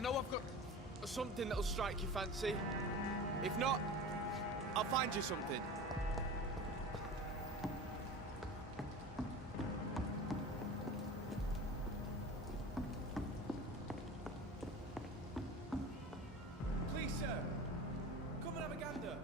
know I've got something that'll strike your fancy. If not, I'll find you something. Please, sir, come and have a gander.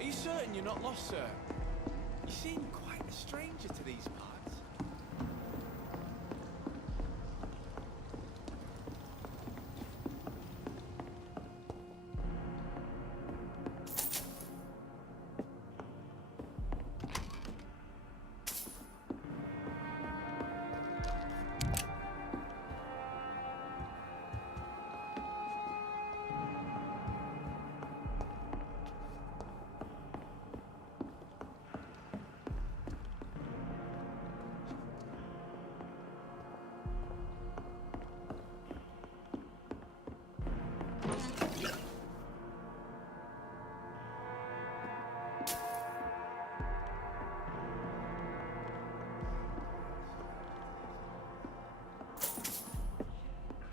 Are you certain you're not lost, sir? You seem quite a stranger to these parts.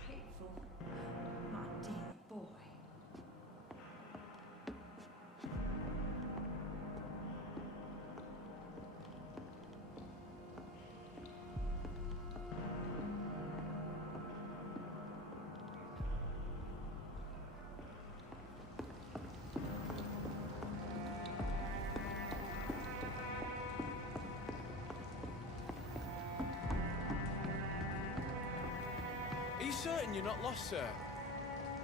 Grateful, my dear boy. Are you certain you're not lost, sir?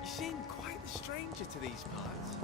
You seem quite a stranger to these parts.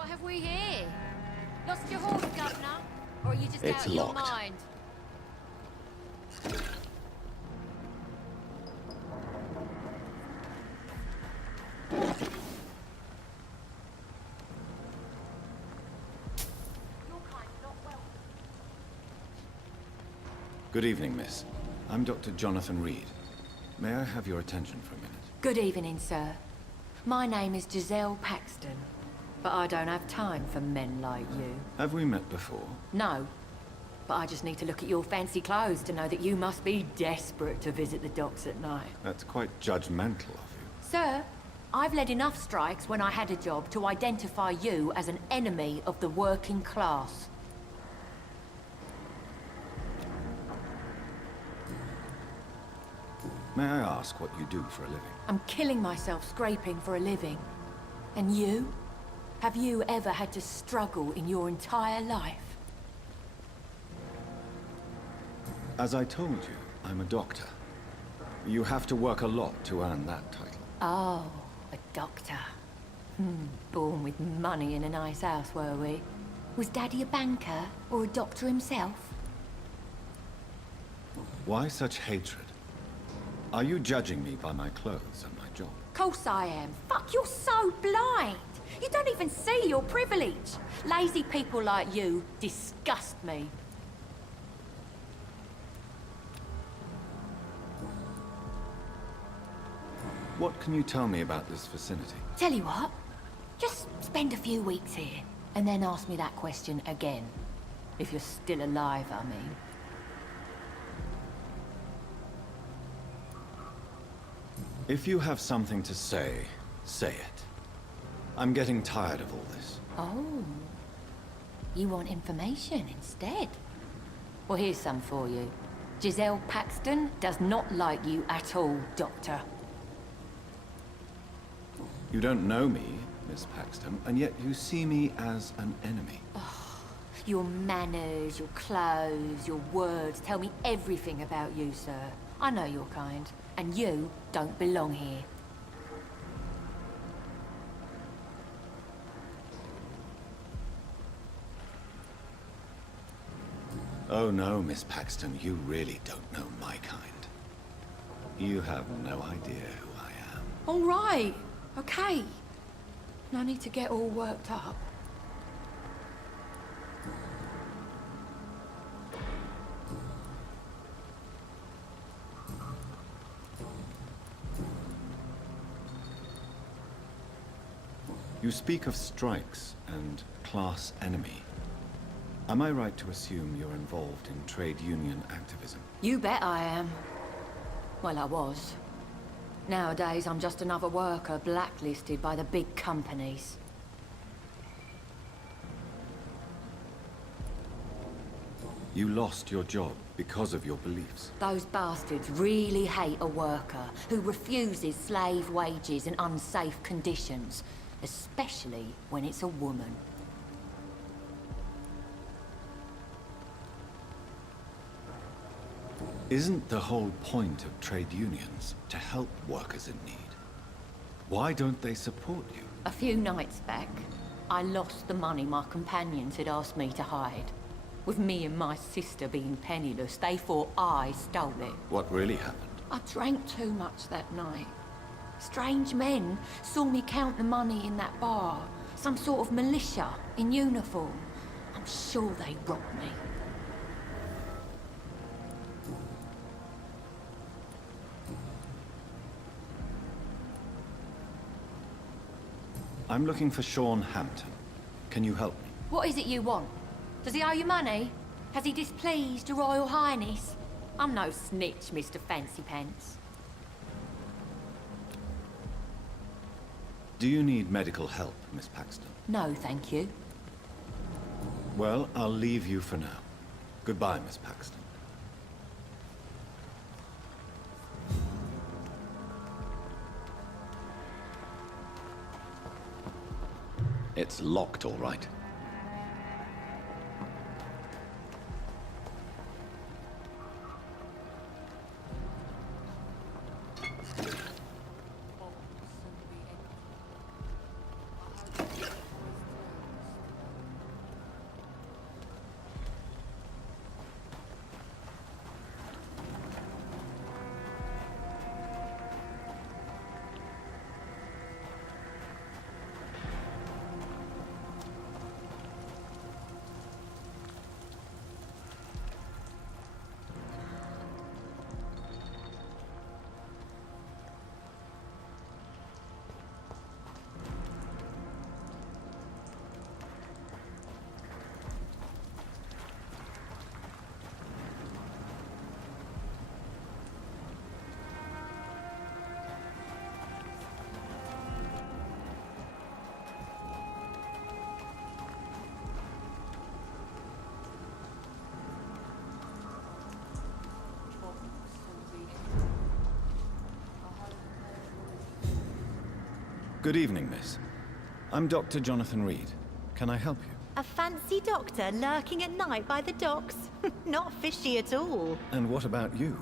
What have we here? Lost your horse, Governor? Or are you just It's out of your locked. mind? Good evening, miss. I'm Dr. Jonathan Reed. May I have your attention for a minute? Good evening, sir. My name is Giselle Paxton, but I don't have time for men like you. Have we met before? No, but I just need to look at your fancy clothes to know that you must be desperate to visit the docks at night. That's quite judgmental of you. Sir, I've led enough strikes when I had a job to identify you as an enemy of the working class. May I ask what you do for a living? I'm killing myself scraping for a living. And you? Have you ever had to struggle in your entire life? As I told you, I'm a doctor. You have to work a lot to earn that title. Oh, a doctor. Born with money in a nice house, were we? Was Daddy a banker or a doctor himself? Why such hatred? Are you judging me by my clothes and my job? Course I am. Fuck, you're so blind. You don't even see your privilege. Lazy people like you disgust me. What can you tell me about this vicinity? Tell you what, just spend a few weeks here, and then ask me that question again. If you're still alive, I mean. If you have something to say, say it. I'm getting tired of all this. Oh. You want information instead? Well, here's some for you. Giselle Paxton does not like you at all, Doctor. You don't know me, Miss Paxton, and yet you see me as an enemy. Your manners, your clothes, your words tell me everything about you, sir. I know your kind, and you don't belong here. Oh no, Miss Paxton, you really don't know my kind. You have no idea who I am. All right, okay. No need to get all worked up. You speak of strikes and class enemy. Am I right to assume you're involved in trade union activism? You bet I am. Well, I was. Nowadays, I'm just another worker blacklisted by the big companies. You lost your job because of your beliefs. Those bastards really hate a worker who refuses slave wages and unsafe conditions, especially when it's a woman. Isn't the whole point of trade unions to help workers in need? Why don't they support you? A few nights back, I lost the money my companions had asked me to hide. With me and my sister being penniless, they thought I stole it. What really happened? I drank too much that night. Strange men saw me count the money in that bar. Some sort of militia in uniform. I'm sure they robbed me. I'm looking for Sean Hampton. Can you help me? What is it you want? Does he owe you money? Has he displeased your Royal Highness? I'm no snitch, Mr. Fancy Pants. Do you need medical help, Miss Paxton? No, thank you. Well, I'll leave you for now. Goodbye, Miss Paxton. It's locked, all right. Good evening, miss. I'm Dr. Jonathan Reed. Can I help you? A fancy doctor lurking at night by the docks? Not fishy at all. And what about you?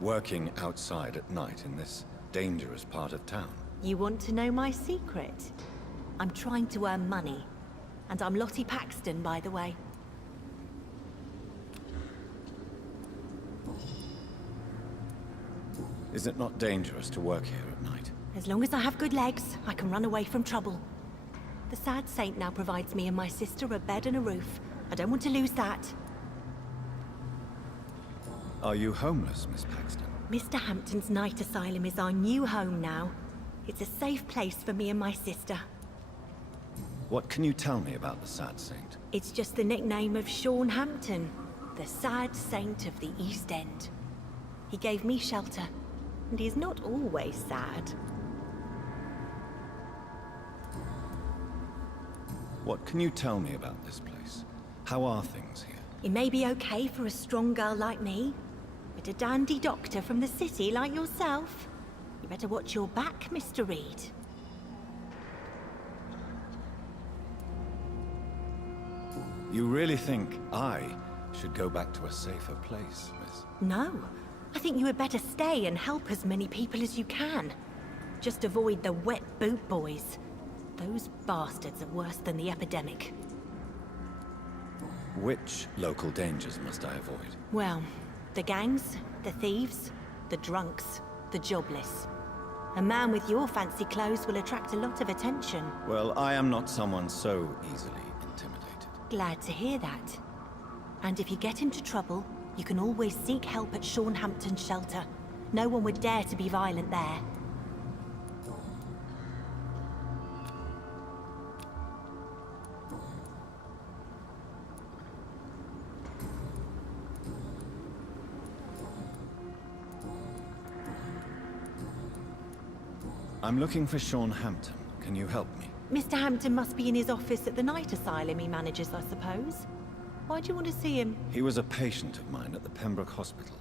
Working outside at night in this dangerous part of town? You want to know my secret? I'm trying to earn money. And I'm Lottie Paxton, by the way. Is it not dangerous to work here at night? As long as I have good legs, I can run away from trouble. The sad saint now provides me and my sister a bed and a roof. I don't want to lose that. Are you homeless, Miss Paxton? Mr. Hampton's night asylum is our new home now. It's a safe place for me and my sister. What can you tell me about the Sad Saint? It's just the nickname of Sean Hampton, the sad saint of the East End. He gave me shelter, and he's not always sad. What can you tell me about this place? How are things here? It may be okay for a strong girl like me, but a dandy doctor from the city like yourself, you better watch your back, Mr. Reed. You really think I should go back to a safer place, miss? No. I think you had better stay and help as many people as you can. Just avoid the wet boot boys. Those bastards are worse than the epidemic. Which local dangers must I avoid? Well, the gangs, the thieves, the drunks, the jobless. A man with your fancy clothes will attract a lot of attention. Well, I am not someone so easily intimidated. Glad to hear that. And if you get into trouble, you can always seek help at Sean Hampton's shelter. No one would dare to be violent there. I'm looking for Sean Hampton. Can you help me? Mr. Hampton must be in his office at the night asylum he manages, I suppose. Why do you want to see him? He was a patient of mine at the Pembroke Hospital,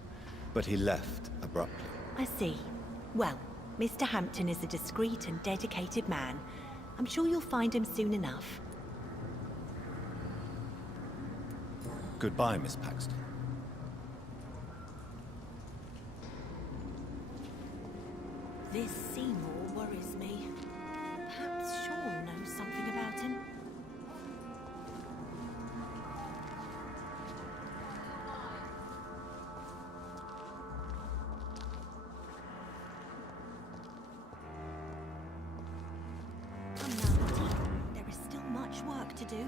but he left abruptly. I see. Well, Mr. Hampton is a discreet and dedicated man. I'm sure you'll find him soon enough. Goodbye, Miss Paxton. This Seymour worries me. Perhaps Sean knows something about him. Come now, Lottie. There is still much work to do.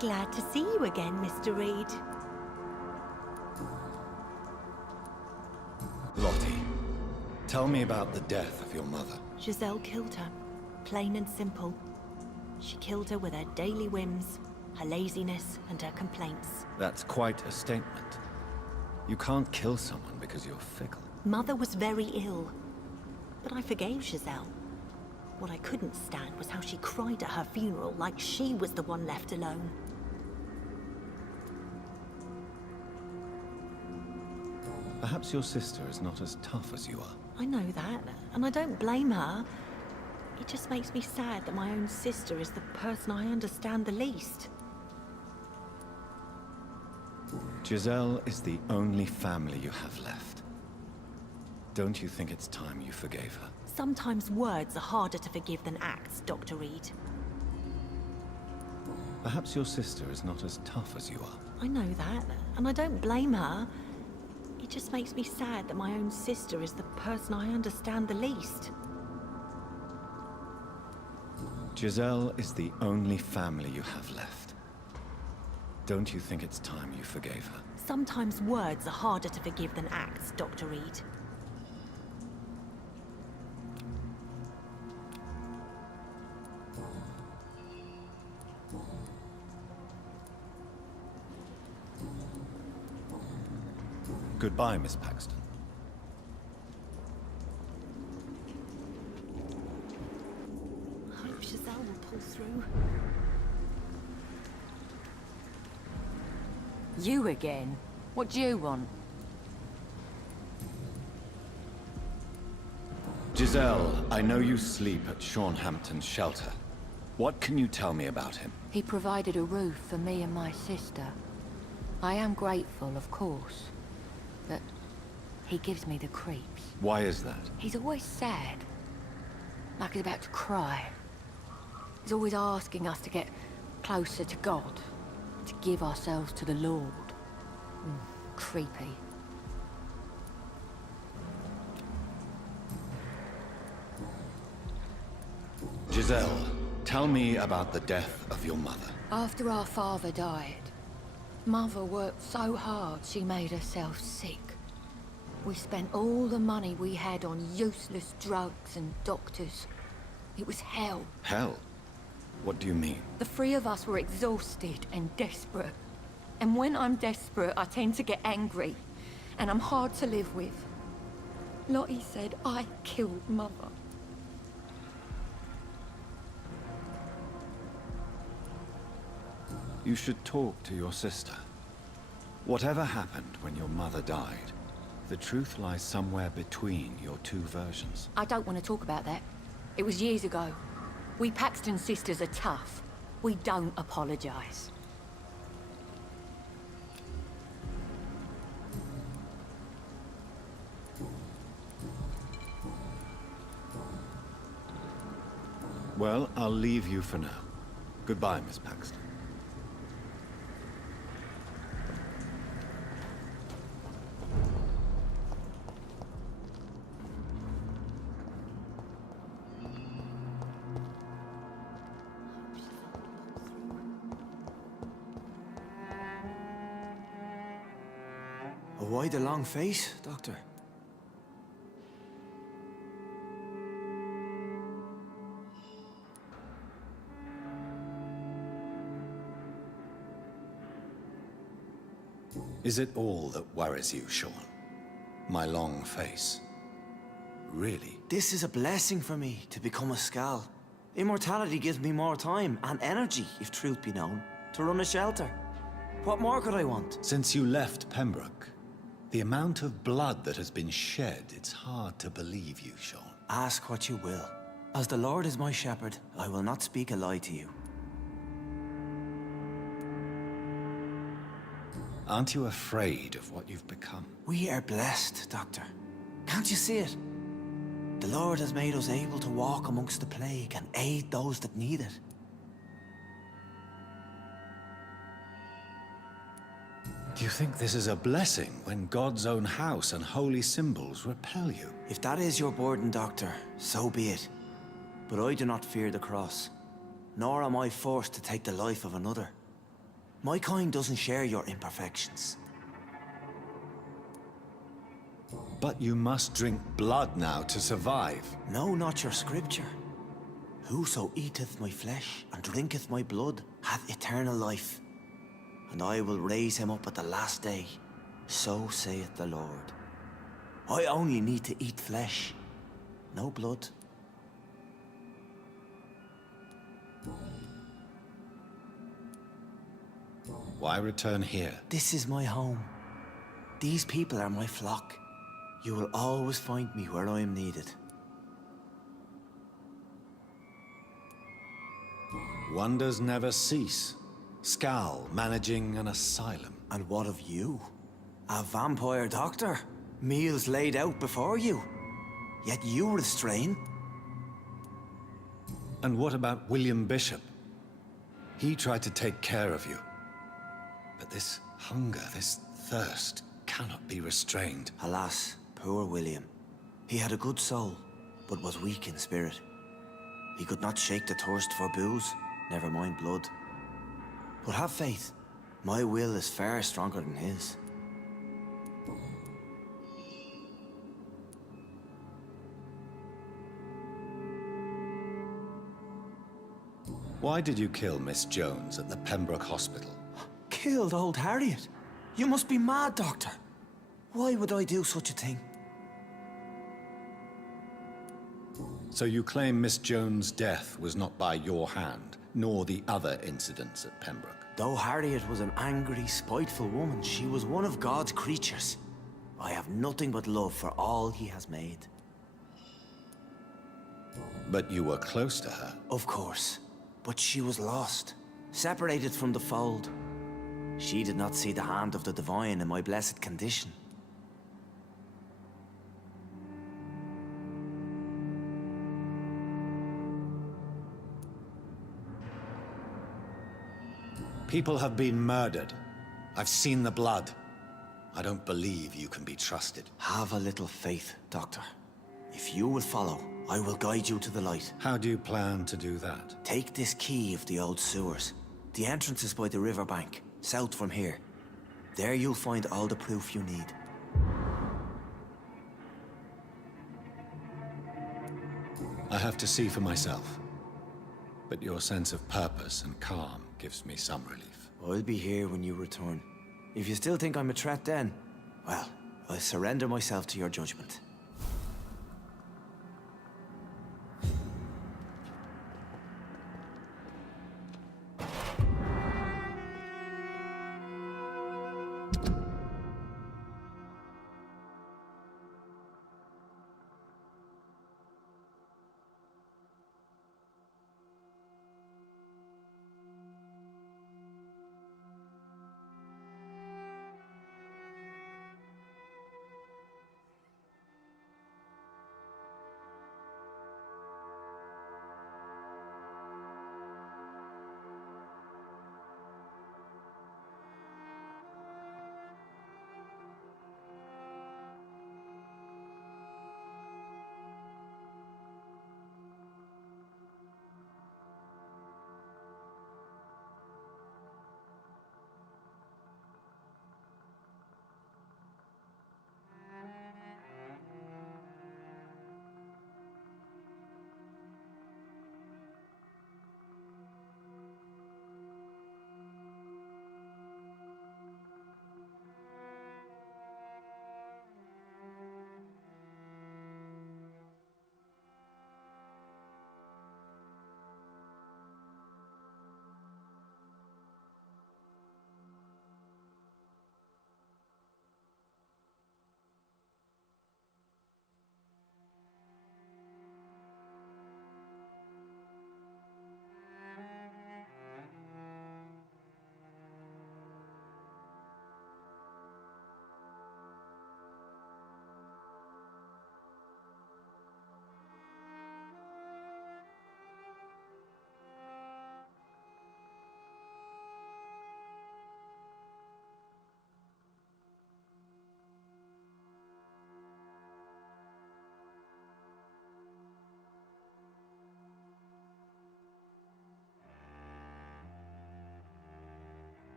Glad to see you again, Mr. Reed. Lottie, tell me about the death of your mother. Giselle killed her. Plain and simple. She killed her with her daily whims, her laziness, and her complaints. That's quite a statement. You can't kill someone because you're fickle. Mother was very ill, but I forgave Giselle. What I couldn't stand was how she cried at her funeral like she was the one left alone. Perhaps your sister is not as tough as you are. I know that, and I don't blame her. It just makes me sad that my own sister is the person I understand the least. Giselle is the only family you have left. Don't you think it's time you forgave her? Sometimes words are harder to forgive than acts, Dr. Reed. Perhaps your sister is not as tough as you are. I know that, and I don't blame her. It just makes me sad that my own sister is the person I understand the least. Giselle is the only family you have left. Don't you think it's time you forgave her? Sometimes words are harder to forgive than acts, Dr. Reed. Goodbye, Miss Paxton. I hope Giselle will pull through. You again? What do you want? Giselle, I know you sleep at Hampton's shelter. What can you tell me about him? He provided a roof for me and my sister. I am grateful, of course, but he gives me the creeps. Why is that? He's always sad, like he's about to cry. He's always asking us to get closer to God, to give ourselves to the Lord. Creepy. Giselle, tell me about the death of your mother. After our father died, Mother worked so hard she made herself sick. We spent all the money we had on useless drugs and doctors. It was hell. Hell? What do you mean? The three of us were exhausted and desperate. And when I'm desperate, I tend to get angry. And I'm hard to live with. Lottie said I killed Mother. You should talk to your sister. Whatever happened when your mother died, the truth lies somewhere between your two versions. I don't want to talk about that. It was years ago. We Paxton sisters are tough. We don't apologize. Well, I'll leave you for now. Goodbye, Miss Paxton. Why the long face, Doctor? Is it all that worries you, Sean? My long face? Really? This is a blessing for me, to become a Skal. Immortality gives me more time and energy, if truth be known, to run a shelter. What more could I want? Since you left Pembroke, the amount of blood that has been shed, it's hard to believe you, Sean. Ask what you will. As the Lord is my shepherd, I will not speak a lie to you. Aren't you afraid of what you've become? We are blessed, Doctor. Can't you see it? The Lord has made us able to walk amongst the plague and aid those that need it. Do you think this is a blessing when God's own house and holy symbols repel you? If that is your burden, Doctor, so be it. But I do not fear the cross, nor am I forced to take the life of another. My kind doesn't share your imperfections. But you must drink blood now to survive. No, not your scripture. Whoso eateth my flesh and drinketh my blood hath eternal life, and I will raise him up at the last day. So saith the Lord. I only need to eat flesh, no blood. Why return here? This is my home. These people are my flock. You will always find me where I am needed. Wonders never cease. Skal managing an asylum. And what of you? A vampire doctor? Meals laid out before you. Yet you restrain? And what about William Bishop? He tried to take care of you. But this hunger, this thirst, cannot be restrained. Alas, poor William. He had a good soul, but was weak in spirit. He could not shake the thirst for booze, never mind blood. But have faith. My will is far stronger than his. Why did you kill Miss Jones at the Pembroke Hospital? Killed old Harriet? You must be mad, Doctor. Why would I do such a thing? So you claim Miss Jones' death was not by your hand, nor the other incidents at Pembroke? Though Harriet was an angry, spiteful woman, she was one of God's creatures. I have nothing but love for all he has made. But you were close to her. Of course. But she was lost, separated from the fold. She did not see the hand of the divine in my blessed condition. People have been murdered. I've seen the blood. I don't believe you can be trusted. Have a little faith, Doctor. If you will follow, I will guide you to the light. How do you plan to do that? Take this key of the old sewers. The entrance is by the riverbank, south from here. There you'll find all the proof you need. I have to see for myself. But your sense of purpose and calm gives me some relief. I'll be here when you return. If you still think I'm a threat then, well, I surrender myself to your judgment.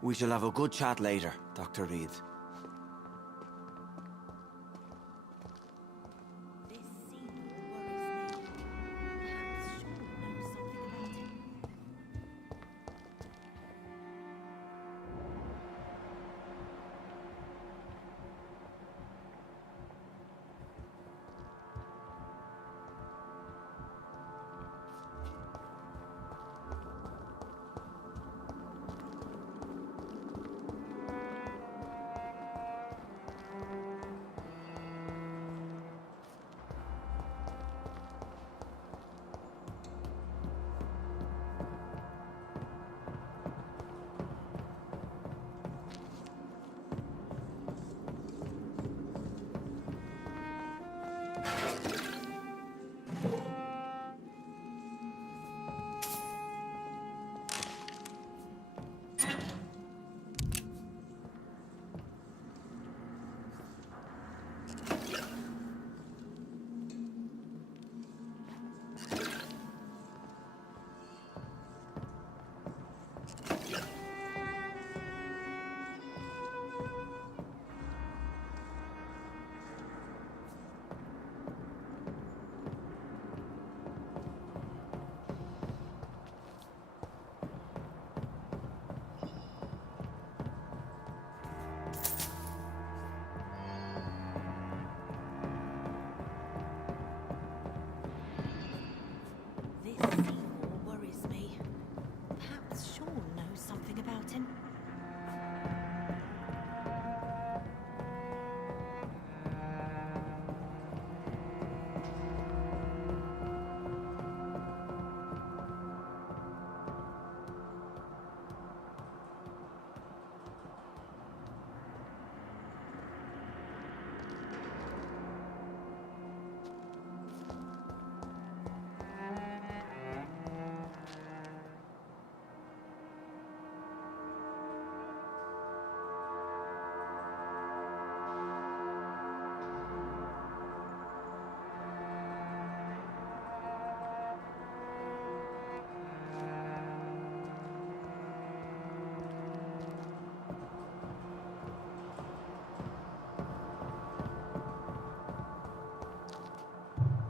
We shall have a good chat later, Dr. Reed. This Seymour worries me. Perhaps Sean knows something about him. This Seymour worries me. Perhaps Sean knows something about him.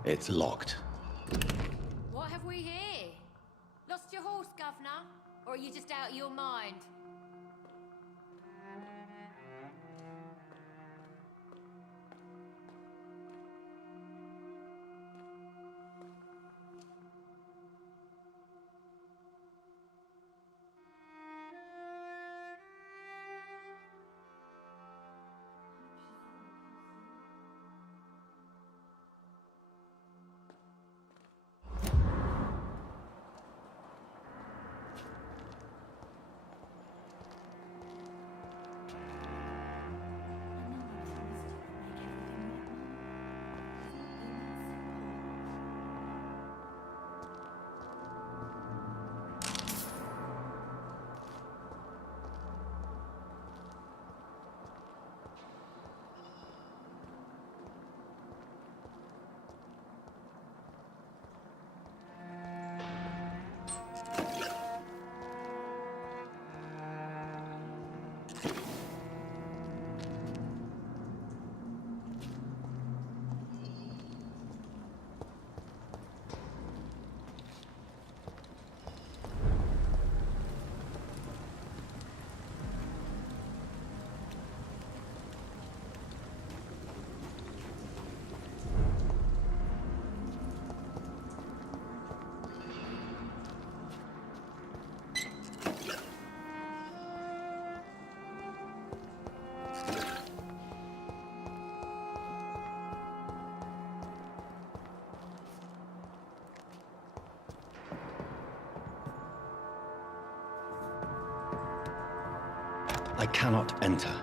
It's locked. What have we here? Lost your horse, Governor? Or are you just out of your mind? I cannot enter.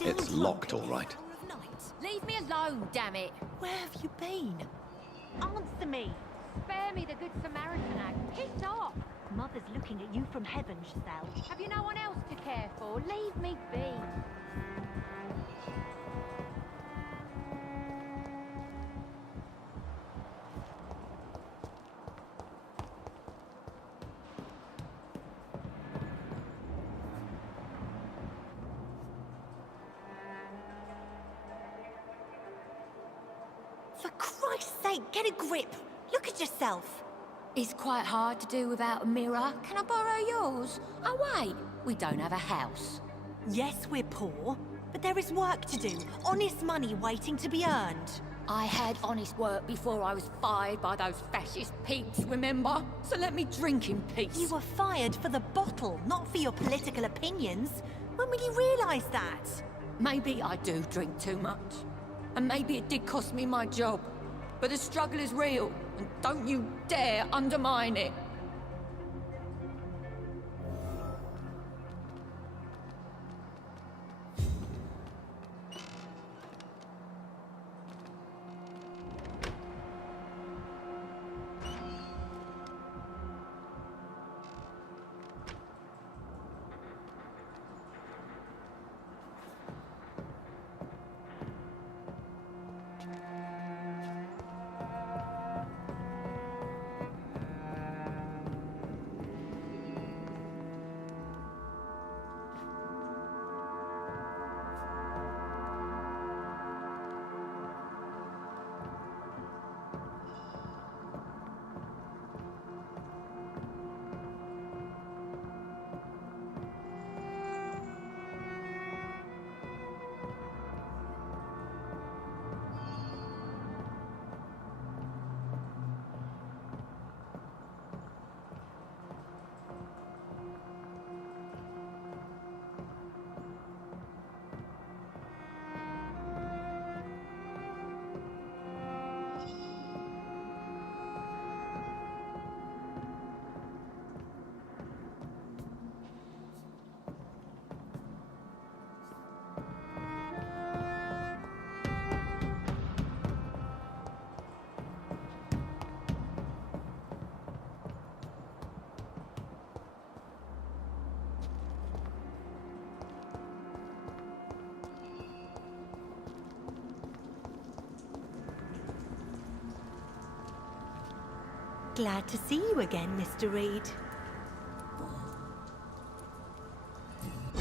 It's locked, all right. Leave me alone, damn it! Where have you been? Answer me! Spare me the Good Samaritan act. Piss off! Mother's looking at you from heaven, Giselle. Have you no one else to care for? Leave me be. For Christ's sake, get a grip! Look at yourself! It's quite hard to do without a mirror. Can I borrow yours? Oh wait, we don't have a house. Yes, we're poor, but there is work to do. Honest money waiting to be earned. I had honest work before I was fired by those fascist pigs, remember? So let me drink in peace. You were fired for the bottle, not for your political opinions. When will you realise that? Maybe I do drink too much. And maybe it did cost me my job. But the struggle is real, and don't you dare undermine it. Glad to see you again, Mr. Reed.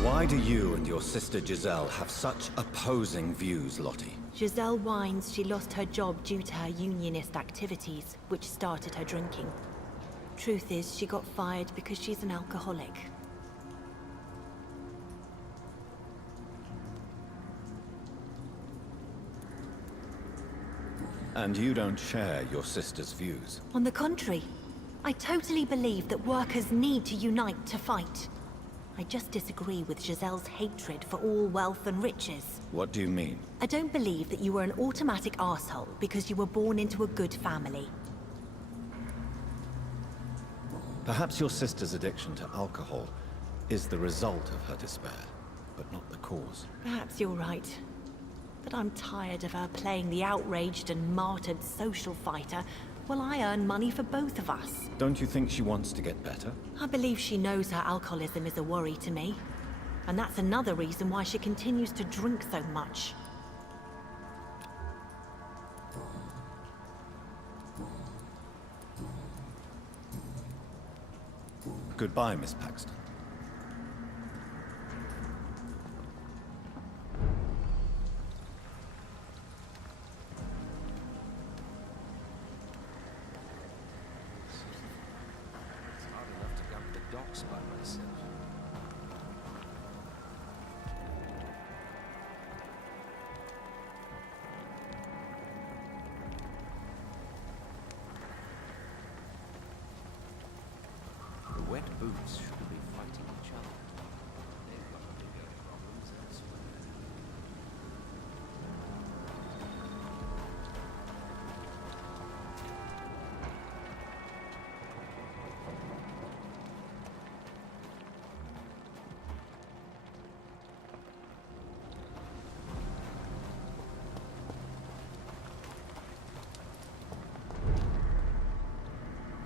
Why do you and your sister Giselle have such opposing views, Lottie? Giselle whines she lost her job due to her unionist activities, which started her drinking. Truth is, she got fired because she's an alcoholic. And you don't share your sister's views? On the contrary, I totally believe that workers need to unite to fight. I just disagree with Giselle's hatred for all wealth and riches. What do you mean? I don't believe that you were an automatic arsehole because you were born into a good family. Perhaps your sister's addiction to alcohol is the result of her despair, but not the cause. Perhaps you're right. But I'm tired of her playing the outraged and martyred social fighter while I earn money for both of us. Don't you think she wants to get better? I believe she knows her alcoholism is a worry to me. And that's another reason why she continues to drink so much. Goodbye, Miss Paxton. It's hard enough to come to the docks by myself. The wet boots shouldn't be fighting each other. They've got bigger problems elsewhere.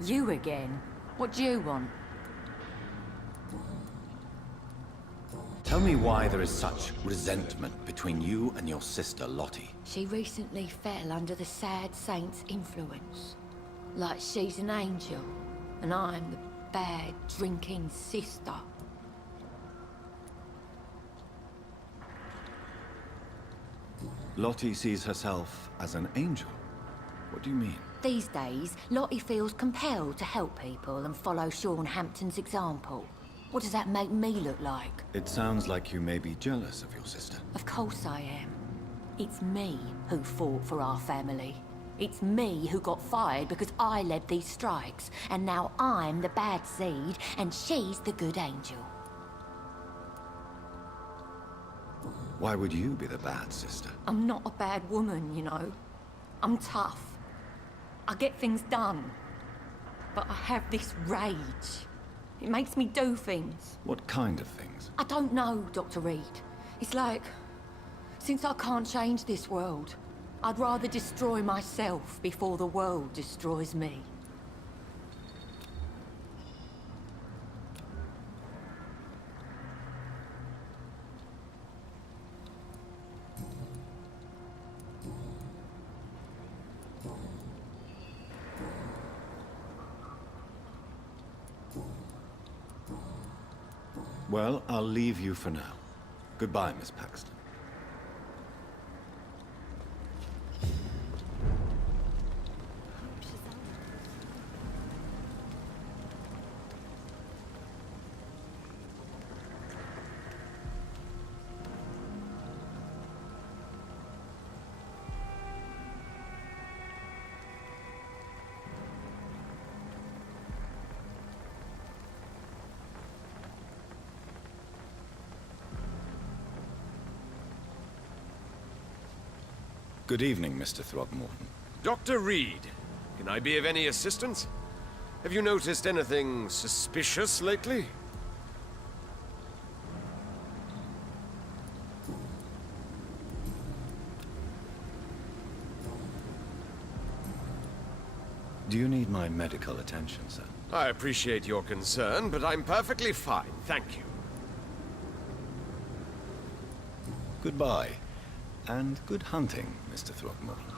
You again? What do you want? Tell me why there is such resentment between you and your sister, Lottie. She recently fell under the sad saint's influence. Like she's an angel, and I'm the bad, drinking sister. Lottie sees herself as an angel. What do you mean? These days, Lottie feels compelled to help people and follow Sean Hampton's example. What does that make me look like? It sounds like you may be jealous of your sister. Of course I am. It's me who fought for our family. It's me who got fired because I led these strikes. And now I'm the bad seed, and she's the good angel. Why would you be the bad sister? I'm not a bad woman, you know. I'm tough. I get things done. But I have this rage. It makes me do things. What kind of things? I don't know, Dr. Reed. It's like, since I can't change this world, I'd rather destroy myself before the world destroys me. Well, I'll leave you for now. Goodbye, Miss Paxton. Good evening, Mr. Throgmorton. Dr. Reed, can I be of any assistance? Have you noticed anything suspicious lately? Do you need my medical attention, sir? I appreciate your concern, but I'm perfectly fine, thank you. Goodbye. And good hunting, Mr. Throgmorton.